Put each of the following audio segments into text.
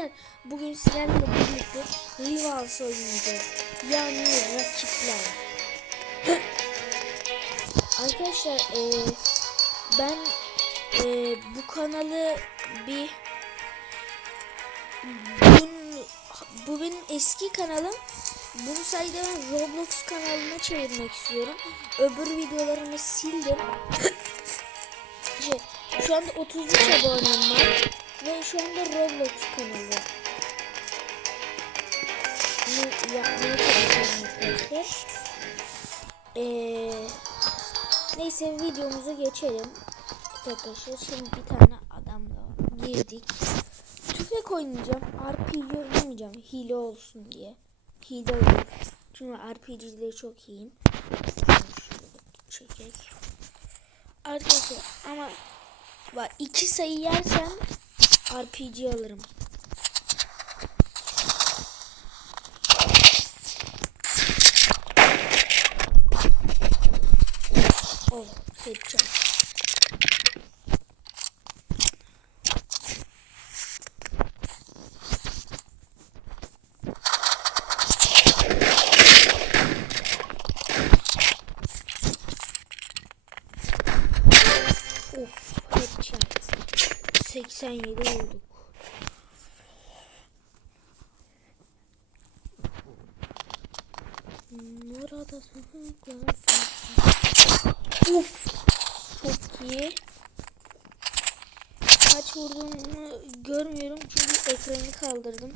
Arkadaşlar bugün sizlerle birlikte Rivals oynayacağız. Yani rakipler. Arkadaşlar eee, ben eee, bu kanalı bir bugün, bu benim eski kanalım. Bunu ben Roblox kanalına çevirmek istiyorum. Öbür videolarımı sildim. Şey, şu anda 33 abonem var. Ve şu anda Roblox kanalı. Bunu yapmaya çalışıyorum arkadaşlar. Ee, neyse videomuza geçelim. Arkadaşlar şimdi bir tane adamla girdik. Tüfek oynayacağım. RPG oynamayacağım. Hile olsun diye. Hile olur. Çünkü RPG'de çok iyiyim. Çekek. Arkadaşlar ama bak iki sayı yersem RPG alırım. Oh, headshot. Of, headshot. 87 olduk. Burada. Uf, çok iyi. Kaç vurduğumu görmüyorum çünkü ekranı kaldırdım.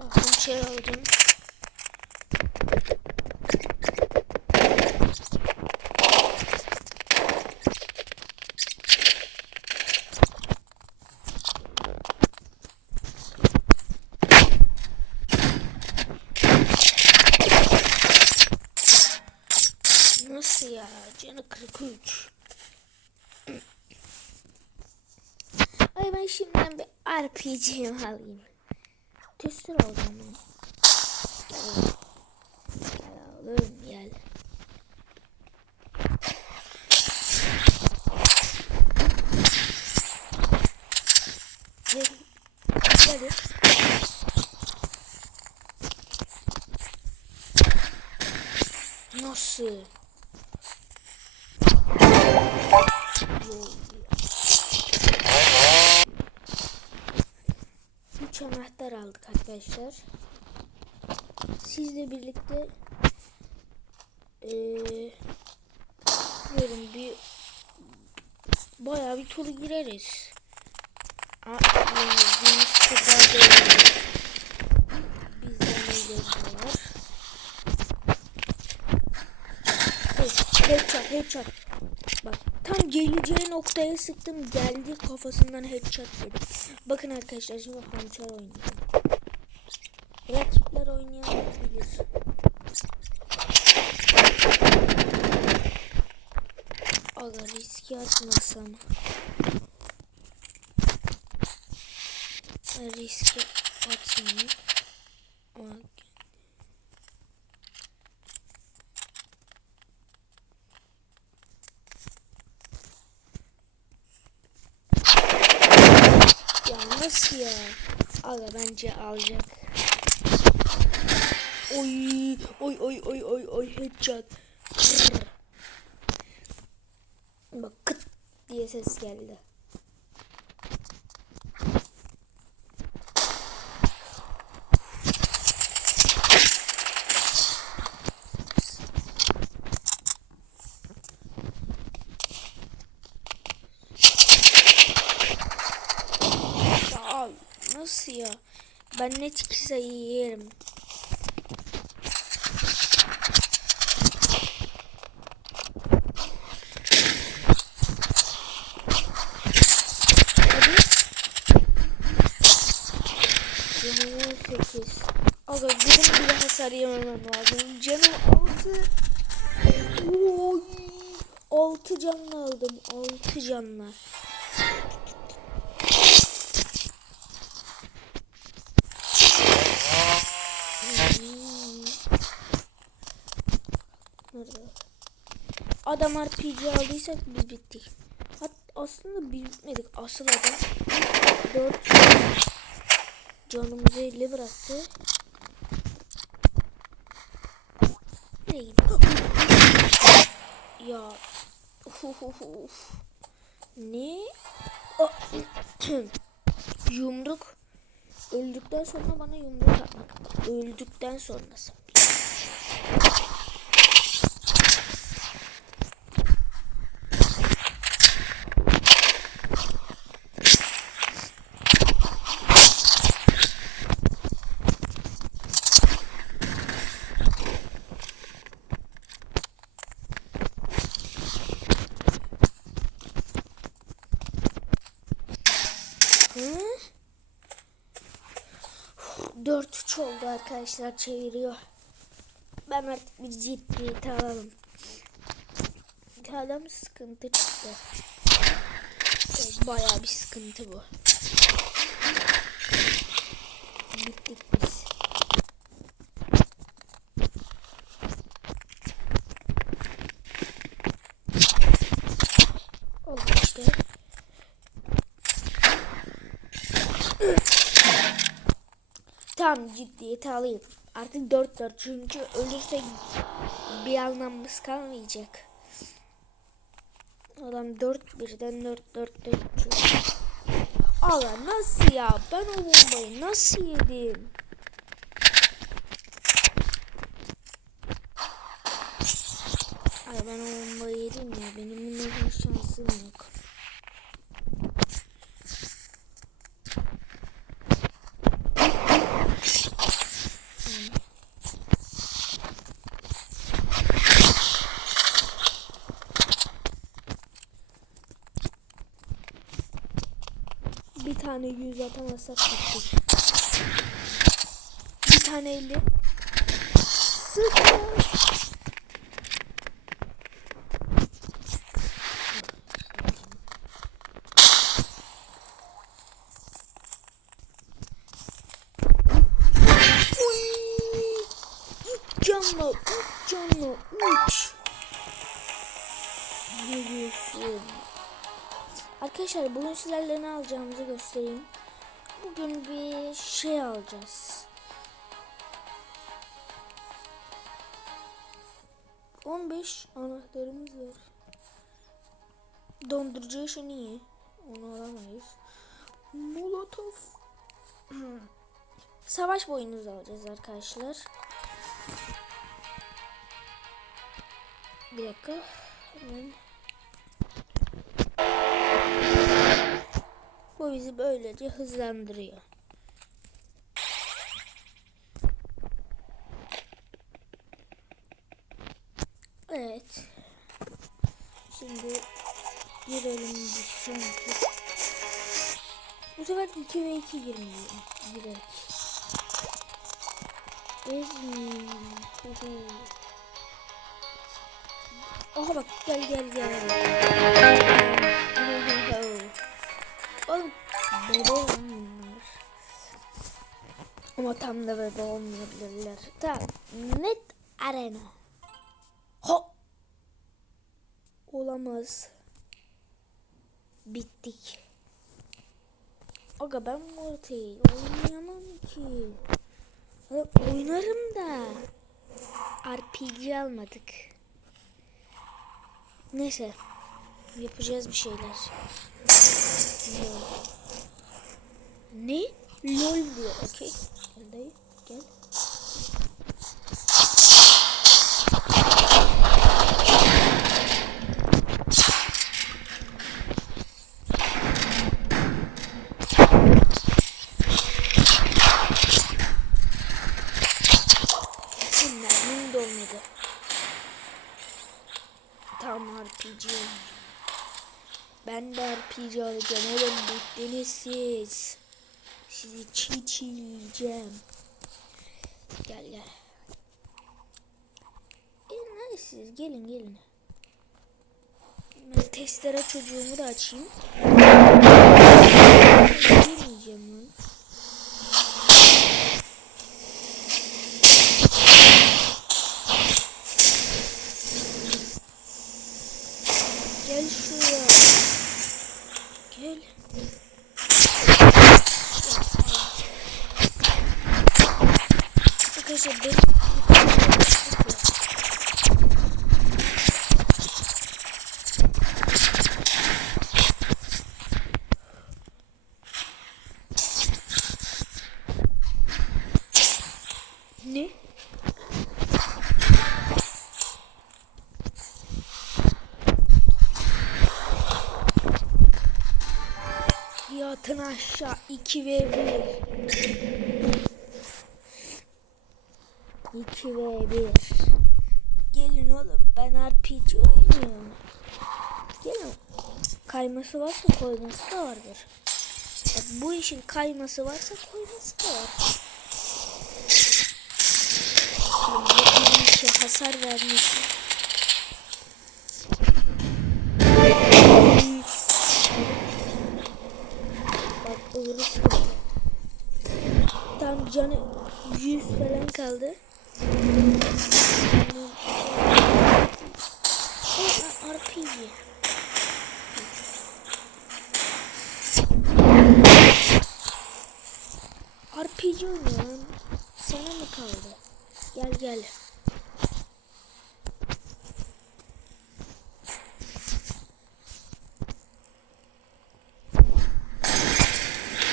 Ah, şey aldım. Nasıl ya? Canı 43. Ay ben şimdiden bir RPG'mi alayım. Tüstür olacağım ben. Gel oğlum gel. Gel. Hadi. Nasıl? Üç anahtar aldık arkadaşlar. Sizle birlikte eee bir bayağı bir turu gireriz. Aa, ne var? Headshot, headshot. Bak tam geleceği noktaya sıktım geldi kafasından headshot yedim. Bakın arkadaşlar şimdi hançer oynayacağım. Rakipler oynayan bilir. Aga riski atmasam. Riski atmayayım. Ama Ya nasıl ya? Aga bence alacak. Oy oy oy oy oy oy headshot. Bak kıt diye ses geldi. hasar yememem lazım. Canım altı. Oy. Altı canlı aldım. Altı canlı. Adam RPG aldıysak biz bittik. Hat aslında biz bitmedik. Asıl adam 4 canımızı 50 bıraktı. Nereye gidiyor? Ya. Uf. Ne? Yumruk. Öldükten sonra bana yumruk atmak. Öldükten sonrası. Arkadaşlar çeviriyor. Ben artık bir ciddiyete alalım. Adam sıkıntı çıktı. Bayağı bir sıkıntı bu. Bittik biz. Oldu işte. Tamam ciddiyete alayım. Artık 4-4 çünkü ölürsek bir anlamımız kalmayacak. Adam 4 birden 4 4 4 Allah nasıl ya? Ben o bombayı nasıl yedim? Ay ben o bombayı yedim ya. Benim bunların şansım yok. Bir tane yüz atamazsak bittik. Bir tane elli. Sıkar. Bugün sizlerle ne alacağımızı göstereyim. Bugün bir şey alacağız. 15 anahtarımız var. Dondurucu işi niye? Onu alamayız. Molotov. Savaş boyunuzu alacağız arkadaşlar. Bir dakika. Hemen. Bu bizi böylece hızlandırıyor. Evet. Şimdi girelim bir tur. Bu sefer 2 ve 2 girmeyelim. Direkt. Ezmi. Aha bak gel gel gel. Bebe lan bunlar. Ama tam da bebe olmayabilirler. Tamam. Net arena. Ho. Olamaz. Bittik. Aga ben Morty'yi oynayamam ki. Ya oynarım da. RPG almadık. Neyse. Yapacağız bir şeyler. Ne? LOL diyor. Okey. Gel dayı. Gel. Tam RPG. Ben de RPG alacağım oğlum bittiniz siz. Sizi çiğ çiğ yiyeceğim. Gel gel. Gelin hadi siz gelin gelin. Ben testere çocuğumu da açayım. Girmeyeceğim lan. Arkadaşlar benim Ne? Yatın aşağı 2 ve 1 2 ve 1 Gelin oğlum ben RPG oynuyorum. Gelin. Kayması varsa koyması da vardır. Bak, bu işin kayması varsa koyması da var. Şimdi hasar vermesi. Bak sıkıntı. Tam canı 100 falan kaldı. O RPG. RPG oynuyor. Sana mı kaldı? Gel gel.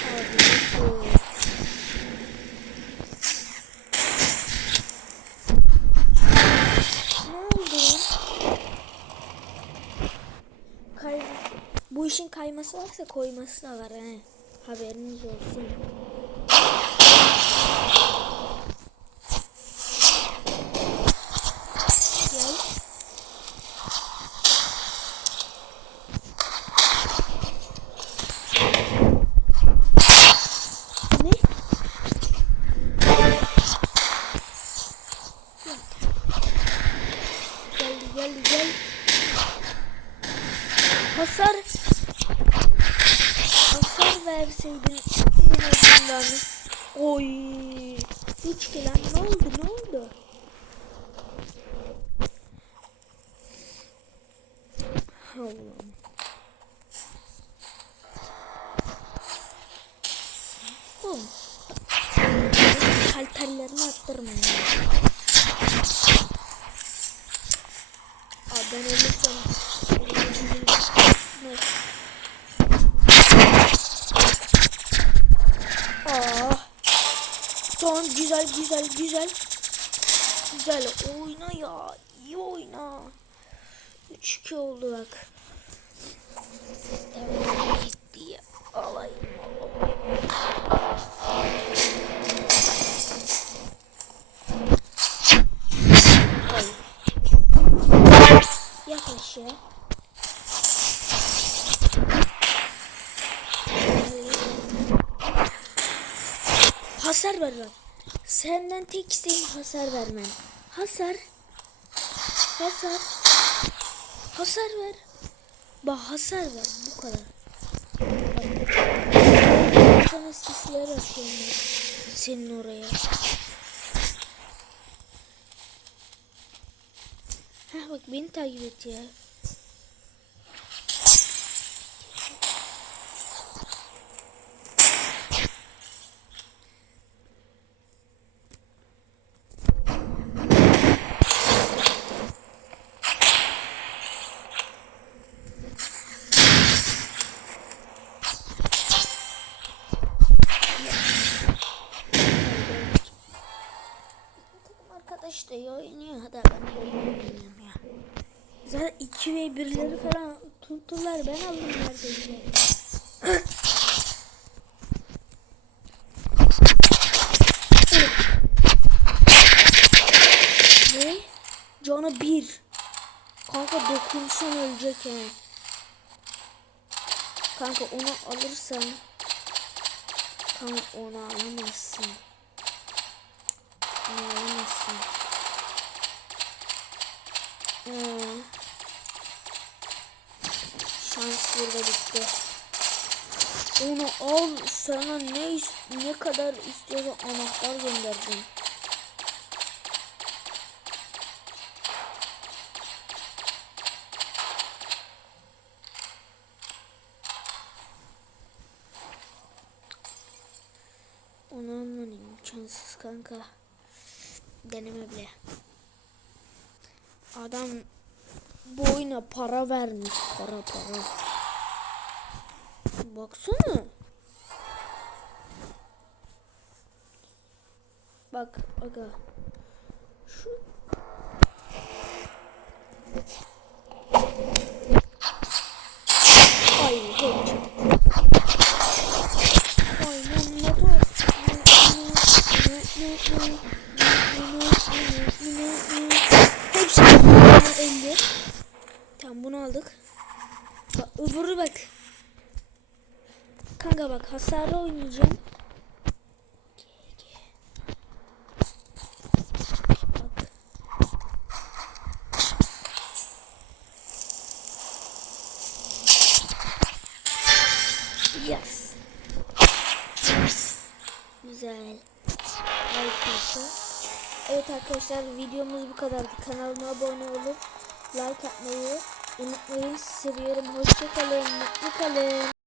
Abi nasıl? Ne oldu lan? Kayması. İşin kayması varsa koyması da var he. Haberiniz olsun. Gel. Geldi gel. Hasar hasar verseydin en azından. Oy. Üç lan ne oldu ne oldu? Allah'ım. Oğlum. Kalterlerini attırmayın. Aa, ben ölürsem Ne? Aa. Tamam güzel güzel güzel. Güzel oyna ya. iyi oyna. 3-2 oldu bak. Evet gitti ya. Alayım. Hayır. Yat aşağı. Hasar ver bak. Senden tek isteğim hasar vermen. Hasar. Hasar. Hasar ver. Bak hasar ver. Bu kadar. Bak. Sana sisler atıyorum. Senin oraya. Heh bak beni takip et ya. Takım arkadaş da iyi oynuyor. Hadi ben de oynayayım ya. Zaten 2 ve 1'leri falan tuttular. Ben aldım neredeyse. ne? Canı 1. Kanka dokunsan ölecek he. Kanka onu alırsan Kanka onu alamazsın. Onu alamazsın. Ee, şans burada bitti. Onu al sana ne ne kadar istiyorsan anahtar gönderdim. Onu alman imkansız kanka. Deneme bile. Adam bu oyuna para vermiş. Para para. Baksana. Bak aga. Şu Ay headshot. Ay yanına Hepsi 50. Tamam bunu aldık. Bak öbürü bak. Kanka bak hasarlı oynayacağım. Yes. Güzel. Harika. Evet arkadaşlar videomuz bu kadardı. Kanalıma abone olup like atmayı unutmayın. Seviyorum. Hoşçakalın. Mutlu kalın.